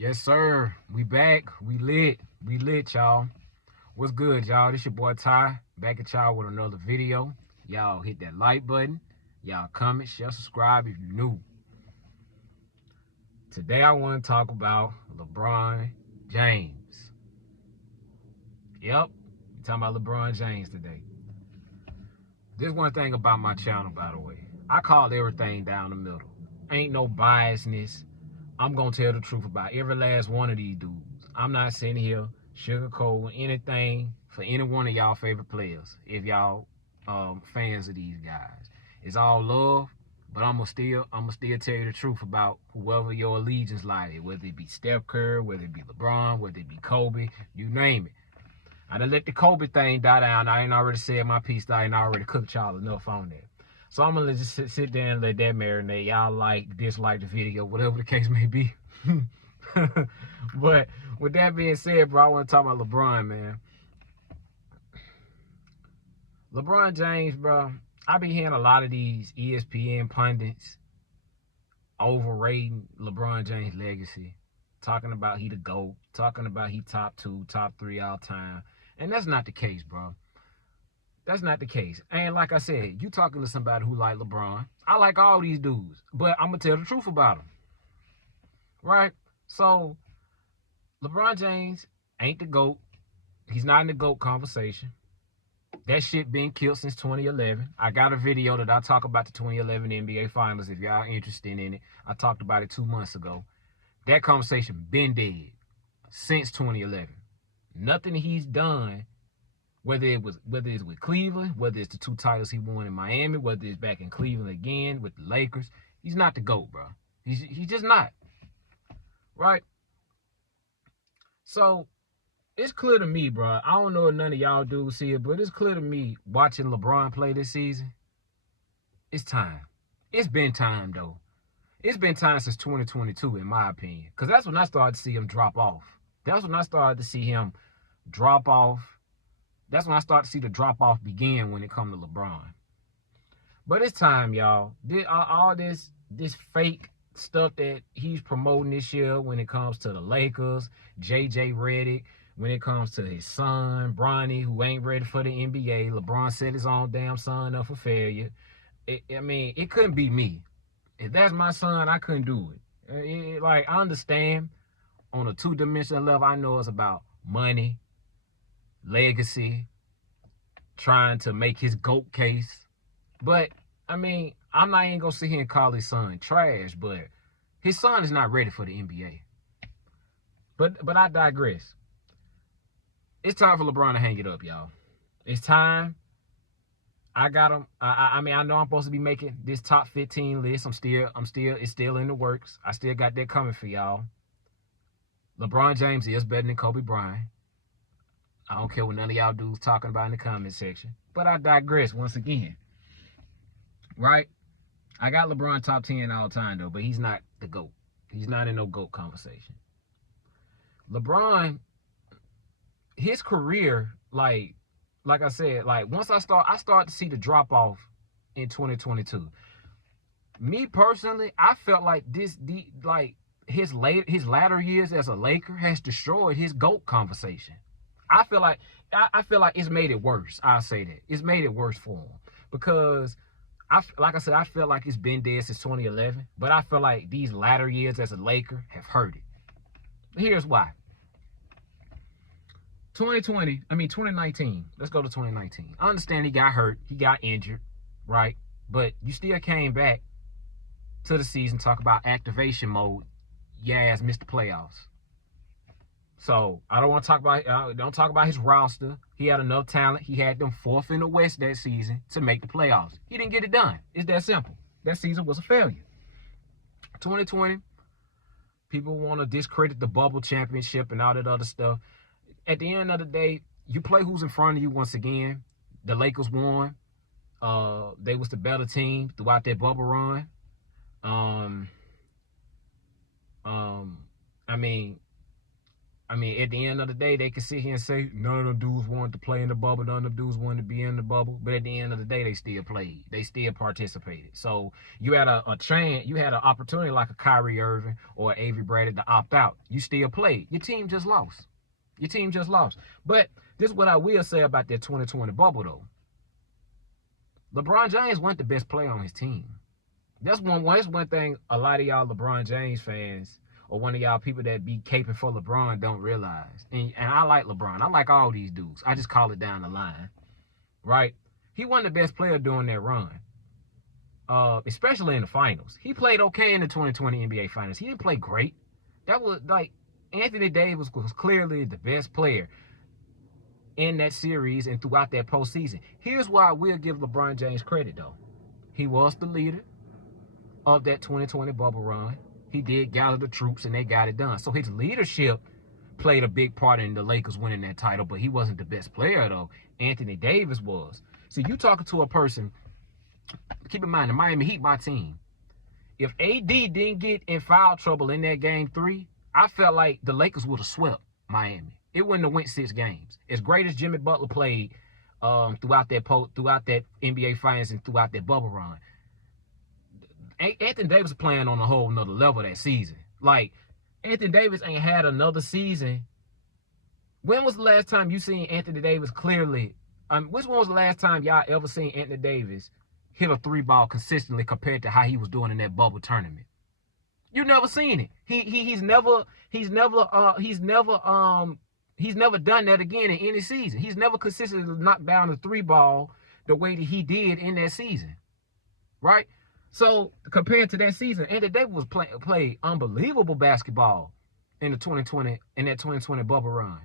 Yes, sir. We back. We lit. We lit, y'all. What's good, y'all? This your boy Ty. Back at y'all with another video. Y'all hit that like button. Y'all comment, share, subscribe if you're new. Today I want to talk about LeBron James. Yep, we're talking about LeBron James today. There's one thing about my channel, by the way. I call everything down the middle. Ain't no biasness. I'm going to tell the truth about every last one of these dudes. I'm not sitting here sugarcoating anything for any one of y'all favorite players. If y'all fans of these guys. It's all love, but I'm gonna still tell you the truth about whoever your allegiance lies, whether it be Steph Curry, whether it be LeBron, whether it be Kobe, you name it. I done let the Kobe thing die down. I ain't already said my piece. I ain't already cooked y'all enough on that. So I'm gonna just sit there and let that marinate. Y'all like, dislike the video, whatever the case may be. But with that being said, bro, I want to talk about LeBron, man. LeBron James, bro, I be hearing a lot of these ESPN pundits overrating LeBron James' legacy, talking about he the GOAT, talking about he top 2, top 3 all time. And that's not the case, bro. That's not the case. And like I said, you talking to somebody who like LeBron. I like all these dudes, but I'm going to tell the truth about them. Right? So, LeBron James ain't the GOAT. He's not in the GOAT conversation. That shit been killed since 2011. I got a video that I talk about the 2011 NBA Finals. If y'all interested in it, I talked about it 2 months ago. That conversation been dead since 2011. Nothing he's done, whether it's with Cleveland, whether it's the 2 titles he won in Miami, whether it's back in Cleveland again with the Lakers, he's not the GOAT, bro. He's just not. Right? So, it's clear to me, bro. I don't know if none of y'all dudes see it, but it's clear to me watching LeBron play this season. It's time. It's been time, though. It's been time since 2022, in my opinion. Because that's when I started to see him drop off. That's when I started to see him drop off. That's when I started to see the drop-off begin when it comes to LeBron. But it's time, y'all. All this fake stuff that he's promoting this year when it comes to the Lakers, JJ Redick, when it comes to his son, Bronny, who ain't ready for the NBA. LeBron set his own damn son up for failure. It couldn't be me. If that's my son, I couldn't do it. I understand on a 2-dimensional level, I know it's about money, legacy, trying to make his GOAT case. But, I'm not even going to sit here and call his son trash, but his son is not ready for the NBA. But I digress. It's time for LeBron to hang it up, y'all. It's time. I got him. I know I'm supposed to be making this top 15 list. It's still in the works. I still got that coming for y'all. LeBron James is better than Kobe Bryant. I don't care what none of y'all dudes talking about in the comment section. But I digress once again. Right? I got LeBron top 10 all time, though, but he's not the GOAT. He's not in no GOAT conversation. LeBron, his career, like I said, once I start to see the drop off in 2022. Me personally, I felt like his latter years as a Laker has destroyed his GOAT conversation. I feel like it's made it worse. I'll say that. It's made it worse for him. Because, like I said, I feel like it's been dead since 2011. But I feel like these latter years as a Laker have hurt it. Here's why. 2019. Let's go to 2019. I understand he got hurt. He got injured. Right? But you still came back to the season, talk about activation mode. Yaz missed the playoffs. So I don't want to talk about his roster. He had enough talent. He had them 4th in the West that season to make the playoffs. He didn't get it done. It's that simple. That season was a failure. 2020, people want to discredit the bubble championship and all that other stuff. At the end of the day, you play who's in front of you once again. The Lakers won. They was the better team throughout their bubble run. I mean, at the end of the day, they can sit here and say none of them dudes wanted to play in the bubble, none of them dudes wanted to be in the bubble. But at the end of the day, they still played. They still participated. So you had a chance, you had an opportunity like a Kyrie Irving or Avery Bradley to opt out. You still played. Your team just lost. Your team just lost. But this is what I will say about that 2020 bubble, though. LeBron James wasn't the best player on his team. That's one thing a lot of y'all LeBron James fans or one of y'all people that be caping for LeBron don't realize. And I like LeBron. I like all these dudes. I just call it down the line. Right? He wasn't the best player during that run. Especially in the finals. He played okay in the 2020 NBA Finals. He didn't play great. That was like Anthony Davis was clearly the best player in that series and throughout that postseason. Here's why I will give LeBron James credit, though. He was the leader of that 2020 bubble run. He did gather the troops, and they got it done. So his leadership played a big part in the Lakers winning that title, but he wasn't the best player, though. Anthony Davis was. So you talking to a person, keep in mind, the Miami Heat, my team. If AD didn't get in foul trouble in that game 3, I felt like the Lakers would have swept Miami. It wouldn't have went 6 games. As great as Jimmy Butler played throughout that NBA Finals and throughout that bubble run, Anthony Davis was playing on a whole nother level that season. Like, Anthony Davis ain't had another season. When was the last time you seen Anthony Davis clearly? Which one was the last time y'all ever seen Anthony Davis hit a 3-ball consistently compared to how he was doing in that bubble tournament? You never seen it. He's never done that again in any season. He's never consistently knocked down a 3-ball the way that he did in that season. Right? So compared to that season, Anthony Davis was played unbelievable basketball in that 2020 bubble run.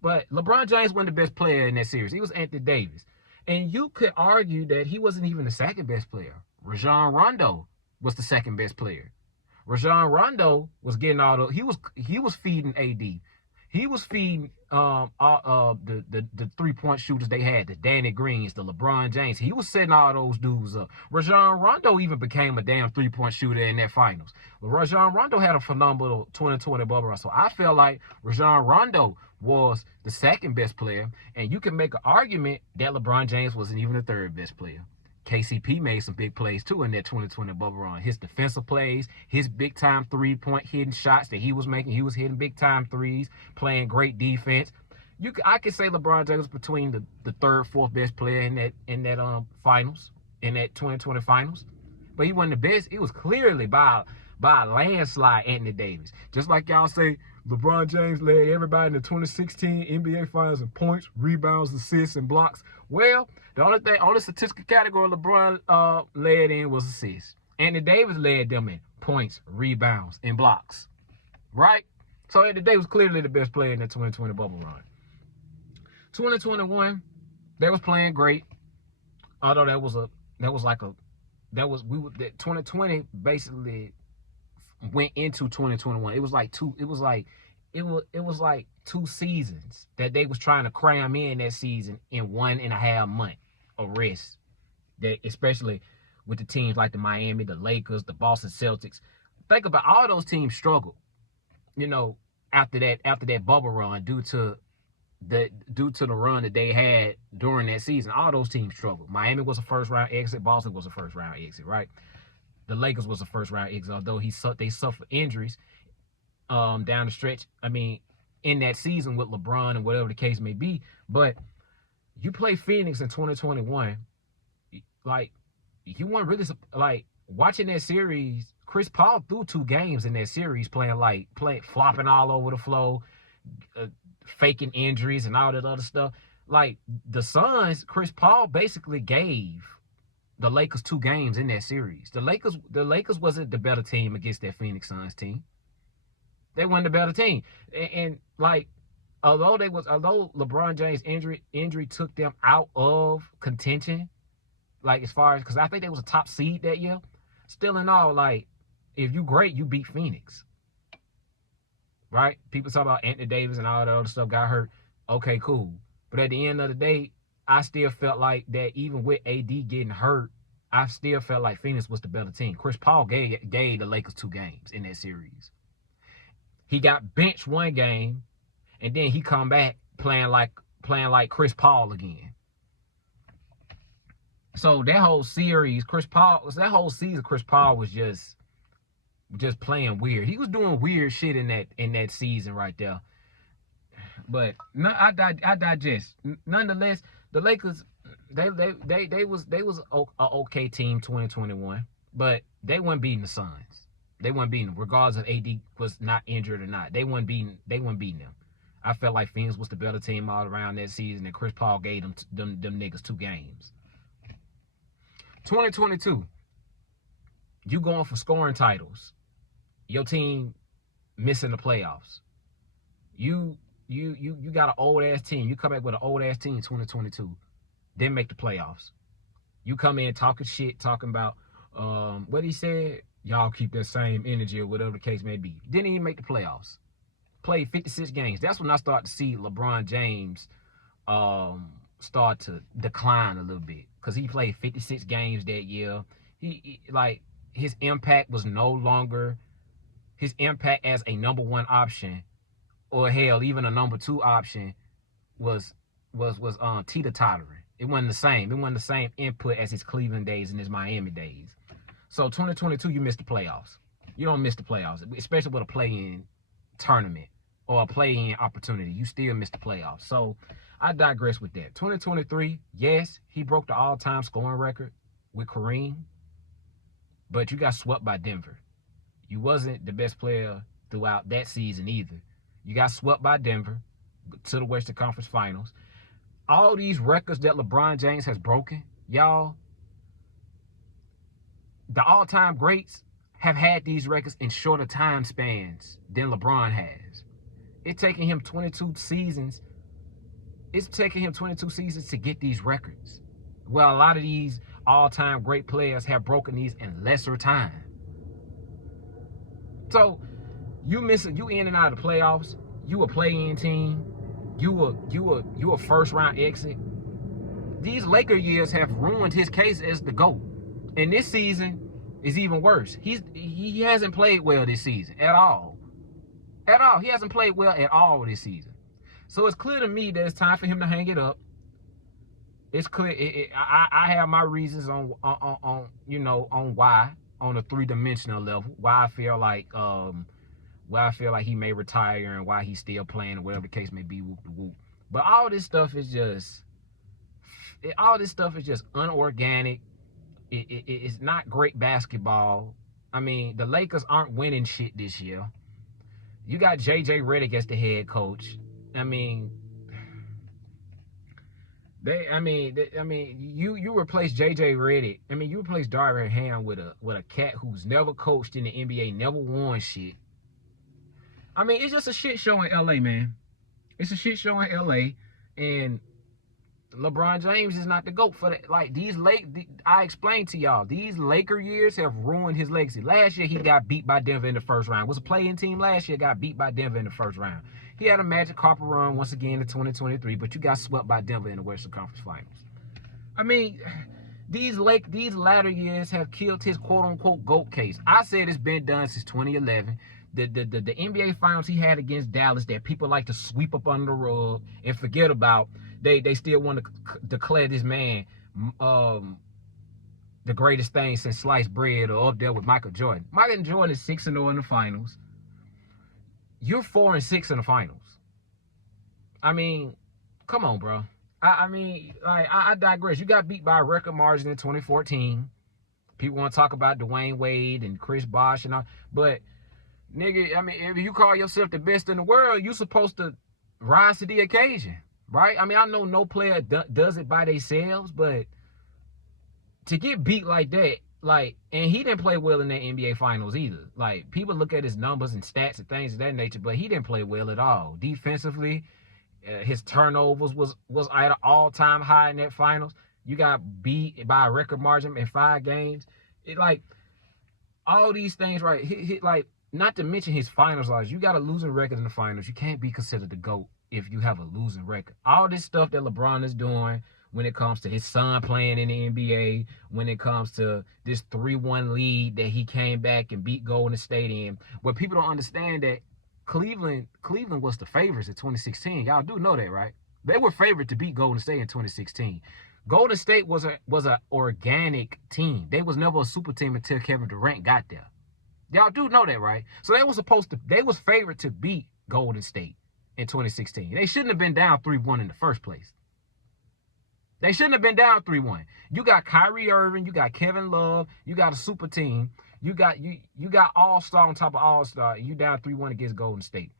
But LeBron James wasn't the best player in that series. He was Anthony Davis. And you could argue that he wasn't even the second best player. Rajon Rondo was the second best player. Rajon Rondo was getting all the he was feeding AD. He was feeding the 3-point shooters they had, the Danny Greens, the LeBron James. He was setting all those dudes up. Rajon Rondo even became a damn 3-point shooter in that finals. Rajon Rondo had a phenomenal 2020 bubble run. So I felt like Rajon Rondo was the second best player. And you can make an argument that LeBron James wasn't even the third best player. KCP made some big plays, too, in that 2020 bubble run. His defensive plays, his big-time 3-point hitting shots that he was making. He was hitting big-time threes, playing great defense. I could say LeBron James was between the third, fourth best player in that finals, in that 2020 finals. But he wasn't the best. It was clearly by a landslide Anthony Davis. Just like y'all say, LeBron James led everybody in the 2016 NBA Finals in points, rebounds, assists, and blocks. Well, the only statistical category LeBron led in was assists. Anthony Davis led them in points, rebounds, and blocks. Right? So Anthony Davis was clearly the best player in the 2020 bubble run. 2021, they was playing great. Although that 2020 basically went into 2021. It was like two seasons that they was trying to cram in that season in 1.5 months of rest. That especially with the teams like the Miami, the Lakers, the Boston Celtics. Think about all those teams struggled, after that bubble run due to the run that they had during that season. All those teams struggled. Miami was a first round exit. Boston was a first round exit, right? The Lakers was a first round exit, although they suffered injuries down the stretch. I mean, in that season with LeBron and whatever the case may be. But you play Phoenix in 2021, like, you weren't really like watching that series. Chris Paul threw 2 games in that series playing flopping all over the floor, faking injuries and all that other stuff. Like the Suns, Chris Paul basically gave the Lakers 2 games in that series. The Lakers wasn't the better team against that Phoenix Suns team. They weren't the better team. And like, although LeBron James injury took them out of contention, like as far as, because I think they was a top seed that year. Still in all, like, if you great, you beat Phoenix. Right? People talk about Anthony Davis and all that other stuff got hurt. Okay, cool. But at the end of the day, I still felt like that even with AD getting hurt, I still felt like Phoenix was the better team. Chris Paul gave the Lakers 2 games in that series. He got benched 1 game, and then he come back playing like Chris Paul again. So that whole series, Chris Paul was just playing weird. He was doing weird shit in that season right there. But no, I digest. Nonetheless, the Lakers they was a okay team 2021, but they weren't beating the Suns. They weren't beating them, regardless of AD was not injured or not. They weren't beating them. I felt like Phoenix was the better team all around that season, and Chris Paul gave them niggas 2 games. 2022, you going for scoring titles. Your team missing the playoffs. You got an old ass team. You come back with an old ass team in 2022. Didn't make the playoffs. You come in talking shit, talking about what he said. Y'all keep that same energy or whatever the case may be. Didn't even make the playoffs. Played 56 games. That's when I start to see LeBron James start to decline a little bit, because he played 56 games that year. He like his impact was no longer his impact as a number 1 option, or hell, even a number 2 option was teeter-tottering. It wasn't the same. It wasn't the same input as his Cleveland days and his Miami days. So 2022, you missed the playoffs. You don't miss the playoffs, especially with a play-in tournament or a play-in opportunity. You still miss the playoffs. So I digress with that. 2023, yes, he broke the all-time scoring record with Kareem, but you got swept by Denver. You wasn't the best player throughout that season either. You got swept by Denver to the Western Conference Finals. All these records that LeBron James has broken, y'all, the all-time greats have had these records in shorter time spans than LeBron has. It's taking him 22 seasons. It's taking him 22 seasons to get these records. Well, a lot of these all-time great players have broken these in lesser time. So you in and out of the playoffs. You a play-in team. You a first-round exit. These Laker years have ruined his case as the GOAT. And this season is even worse. He hasn't played well this season at all. At all. He hasn't played well at all this season. So it's clear to me that it's time for him to hang it up. It's clear. I have my reasons on why, on a 3-dimensional level, why I feel like he may retire and why he's still playing or whatever the case may be. Whoop de whoop. But all this stuff is just unorganic. It's not great basketball. I mean, the Lakers aren't winning shit this year. You got JJ Redick as the head coach. I mean, you replace JJ Redick. I mean, you replace Darvin Ham with a cat who's never coached in the NBA, never won shit. I mean, it's just a shit show in LA, man. It's a shit show in LA, and LeBron James is not the GOAT for that. Like, I explained to y'all, these Laker years have ruined his legacy. Last year, he got beat by Denver in the first round. Was a play-in team last year, got beat by Denver in the first round. He had a magic carpet run once again in 2023, but you got swept by Denver in the Western Conference Finals. I mean, these latter years have killed his quote-unquote GOAT case. I said it's been done since 2011. The NBA Finals he had against Dallas that people like to sweep up under the rug and forget about, they still want to declare this man the greatest thing since sliced bread, or up there with Michael Jordan. Michael Jordan is 6-0 in the finals. You're 4-6 in the finals. I mean, come on, bro. I digress. You got beat by a record margin in 2014. People want to talk about Dwayne Wade and Chris Bosh and all, but nigga, I mean, if you call yourself the best in the world, you're supposed to rise to the occasion, right? I mean, I know no player does it by themselves, but to get beat like that, like, and he didn't play well in that NBA Finals either. Like, people look at his numbers and stats and things of that nature, but he didn't play well at all. Defensively, his turnovers was at an all-time high in that Finals. You got beat by a record margin in 5 games. It, like, all these things, right? Like, not to mention his finals loss. You got a losing record in the finals. You can't be considered the GOAT if you have a losing record. All this stuff that LeBron is doing when it comes to his son playing in the NBA, when it comes to this 3-1 lead that he came back and beat Golden State in, what people don't understand that Cleveland was the favorites in 2016. Y'all do know that, right? They were favored to beat Golden State in 2016. Golden State was a organic team. They was never a super team until Kevin Durant got there. Y'all do know that, right? So they was favored to beat Golden State in 2016. They shouldn't have been down 3-1 in the first place. They shouldn't have been down 3-1. You got Kyrie Irving, you got Kevin Love, you got a super team, you got all-star on top of all-star, you down 3-1 against Golden State.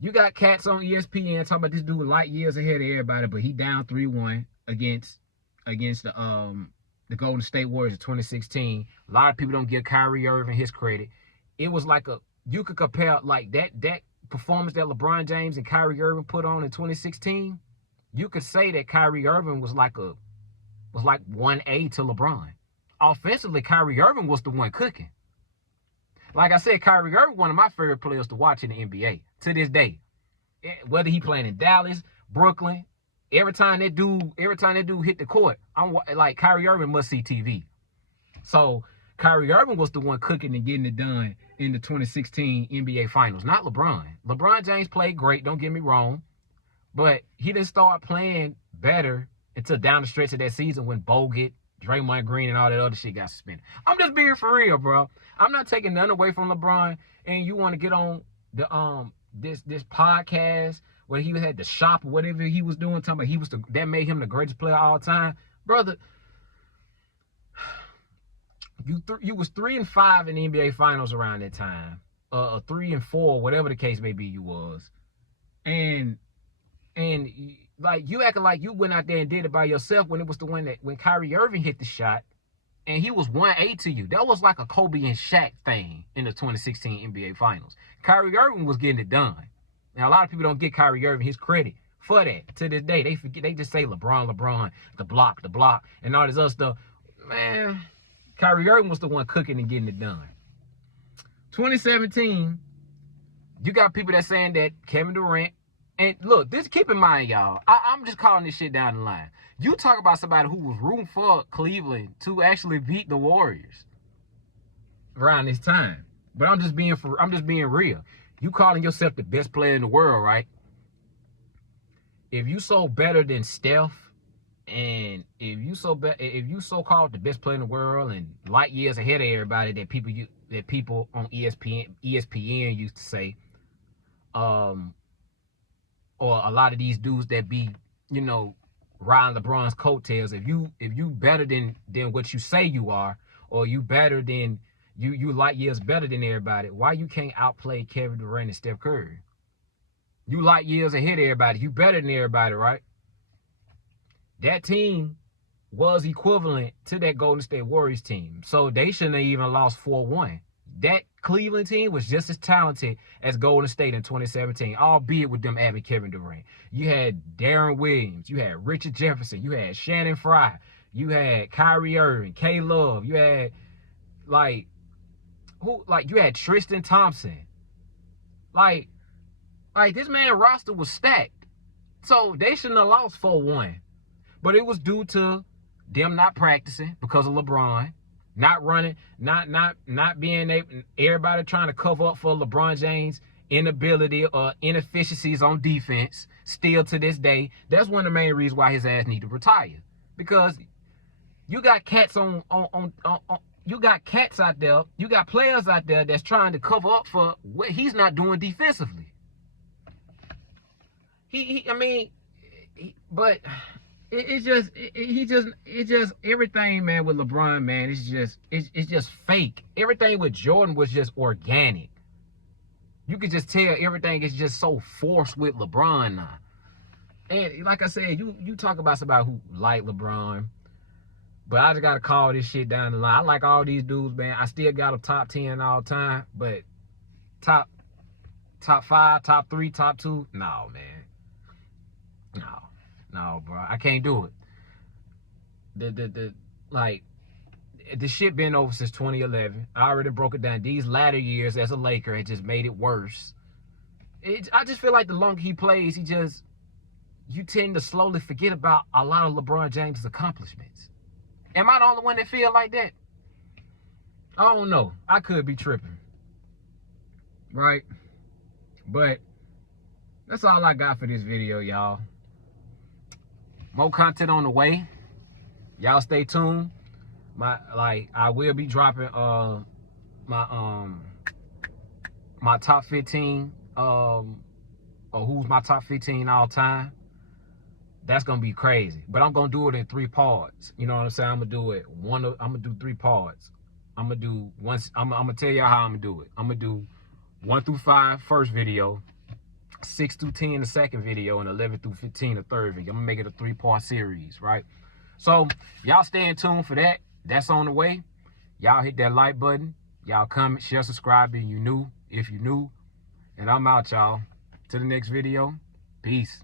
You got cats on ESPN talking about this dude light years ahead of everybody, but he down 3-1 against the Golden State Warriors in 2016. A lot of people don't give Kyrie Irving his credit. It was like you could compare like that performance that LeBron James and Kyrie Irving put on in 2016. You could say that Kyrie Irving was like 1A to LeBron. Offensively, Kyrie Irving was the one cooking. Like I said, Kyrie Irving, one of my favorite players to watch in the NBA to this day. Whether he playing in Dallas, Brooklyn, every time that dude hit the court, I'm like, Kyrie Irving must see TV. So Kyrie Irving was the one cooking and getting it done in the 2016 NBA Finals, not LeBron. LeBron James played great, don't get me wrong, but he didn't start playing better until down the stretch of that season when Bogut, Draymond Green, and all that other shit got suspended. I'm just being for real, bro. I'm not taking none away from LeBron, and you want to get on the this podcast where he had the shop or whatever he was doing, talking about that made him the greatest player of all time, brother. You was 3-5 in the NBA Finals around that time, 3-4, whatever the case may be. You was, and like you acting like you went out there and did it by yourself when it was the one that when Kyrie Irving hit the shot, and he was 1A to you. That was like a Kobe and Shaq thing in the 2016 NBA Finals. Kyrie Irving was getting it done. Now a lot of people don't give Kyrie Irving his credit for that. To this day, they forget. They just say LeBron, the block, and all this other stuff. Man, Kyrie Irving was the one cooking and getting it done. 2017, you got people that saying that Kevin Durant, and look, this keep in mind, y'all, I'm just calling this shit down the line. You talk about somebody who was rooting for Cleveland to actually beat the Warriors around this time. But I'm just being real. You calling yourself the best player in the world, right? If you so better than Steph, and if you so called the best player in the world and light years ahead of everybody that people on ESPN used to say, or a lot of these dudes that be, riding LeBron's coattails, if you better than what you say you are, or you better than you light years better than everybody, why you can't outplay Kevin Durant and Steph Curry? You light years ahead of everybody. You better than everybody, right? That team was equivalent to that Golden State Warriors team. So they shouldn't have even lost 4-1. That Cleveland team was just as talented as Golden State in 2017, albeit with them having Kevin Durant. You had Darren Williams. You had Richard Jefferson. You had Shannon Fry. You had Kyrie Irving, K Love. You had you had Tristan Thompson. Like this man roster was stacked. So they shouldn't have lost 4-1. But it was due to them not practicing because of LeBron, not running, not being able, everybody trying to cover up for LeBron James' inability or inefficiencies on defense still to this day. That's one of the main reasons why his ass need to retire. Because you got cats you got cats out there, you got players out there that's trying to cover up for what he's not doing defensively. But it's just everything, man, with LeBron, man. It's just fake. Everything with Jordan was just organic. You could just tell everything is just so forced with LeBron now. And like I said, you talk about somebody who like LeBron, but I just gotta call this shit down the line. I like all these dudes, man. I still got them top 10 all time, but top 5, top 3, top 2, no, man. No, bro. I can't do it. The shit been over since 2011. I already broke it down. These latter years as a Laker, it just made it worse. I just feel like the longer he plays, you tend to slowly forget about a lot of LeBron James' accomplishments. Am I the only one that feel like that? I don't know. I could be tripping. right? But that's all I got for this video, y'all. More content on the way. Y'all stay tuned. I will be dropping my top 15 or who's my top 15 all time. That's gonna be crazy. But I'm gonna do it in 3 parts. You know what I'm saying? I'm gonna do 3 parts. I'm gonna tell y'all how I'm gonna do it. I'm gonna do 1 through 5 first video, 6 through 10 the second video, and 11 through 15 the third video. I'm gonna make it a 3-part series, right? So y'all stay in tune for that. That's on the way. Y'all hit that like button. Y'all comment, share, subscribe if you new. And I'm out, y'all. To the next video. Peace.